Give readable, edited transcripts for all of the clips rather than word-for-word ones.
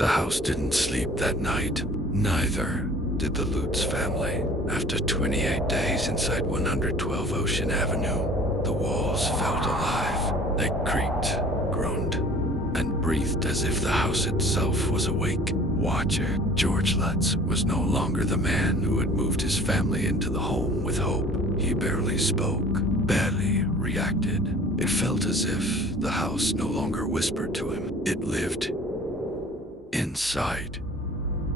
The house didn't sleep that night. Neither did the Lutz family. After 28 days inside 112 Ocean Avenue, the walls felt alive. They creaked, groaned, and breathed as if the house itself was awake. Watcher George Lutz was no longer the man who had moved his family into the home with hope. He barely spoke, barely reacted. It felt as if the house no longer whispered to him. It lived inside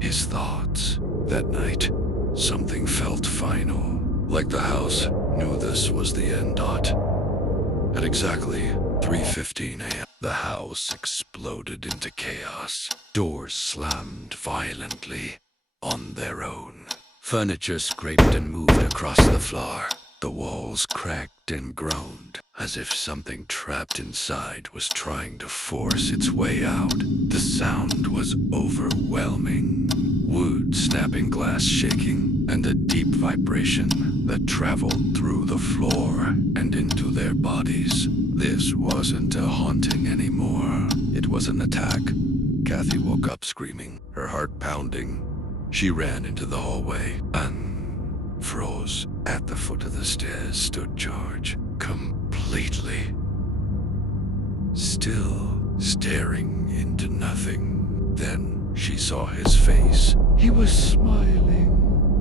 his thoughts. That night, something felt final, like the house knew this was the end. At exactly 3:15 a.m., the house exploded into chaos. Doors slammed violently on their own. Furniture scraped and moved across the floor. The walls cracked and groaned, as if something trapped inside was trying to force its way out. The sound was overwhelming. Wood snapping, glass shaking, and a deep vibration that traveled through the floor and into their bodies. This wasn't a haunting anymore. It was an attack. Kathy woke up screaming, her heart pounding. She ran into the hallway and froze. At the foot of the stairs stood George, completely still, staring into nothing. Then she saw his face. He was smiling.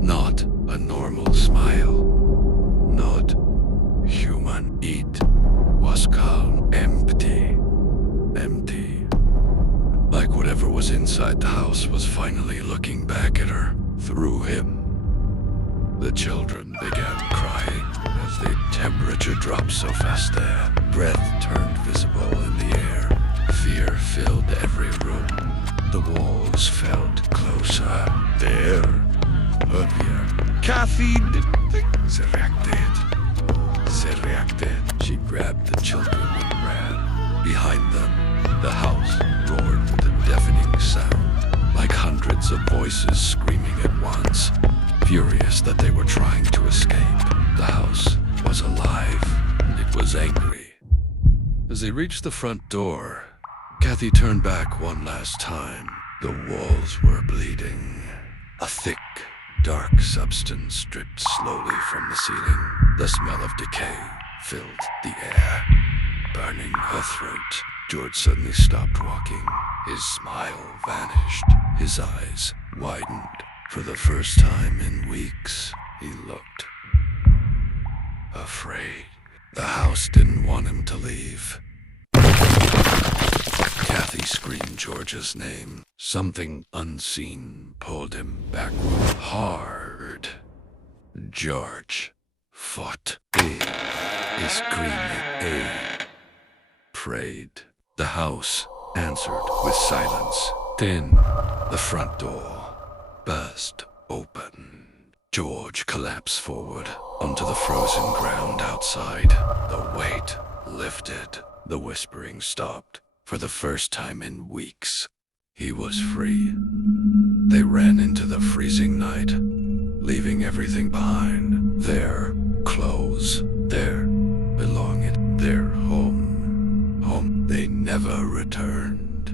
Not a normal smile. Not human. It was calm. Empty. Empty. Like whatever was inside the house was finally looking back at her through him. The children began crying as the temperature dropped so fast their breath turned visible in the air. Fear filled every room. The walls felt closer. There. Heavier. Kathy reacted. She grabbed the children and ran. Behind them, the house roared with a deafening sound, like hundreds of voices screaming at once. Furious that they were trying to escape, the house was alive, and it was angry. As they reached the front door, Kathy turned back one last time. The walls were bleeding. A thick, dark substance dripped slowly from the ceiling. The smell of decay filled the air, burning her throat. George suddenly stopped walking. His smile vanished. His eyes widened. For the first time in weeks, he looked afraid. The house didn't want him to leave. Kathy screamed George's name. Something unseen pulled him backward hard. George fought. He screamed. Prayed. The house answered with silence. Then the front door burst open. George collapsed forward onto the frozen ground outside. The weight lifted. The whispering stopped. For the first time in weeks, he was free. They ran into the freezing night, leaving everything behind. Their clothes, their belongings, their home. Home they never returned.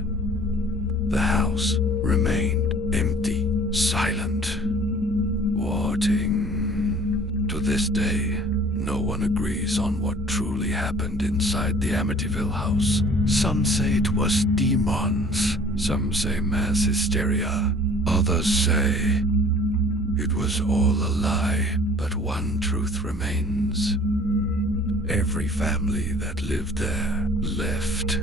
The house remained empty. Silent, waiting. To this day, no one agrees on what truly happened inside the Amityville house. Some say it was demons. Some say mass hysteria. Others say it was all a lie. But one truth remains. Every family that lived there left.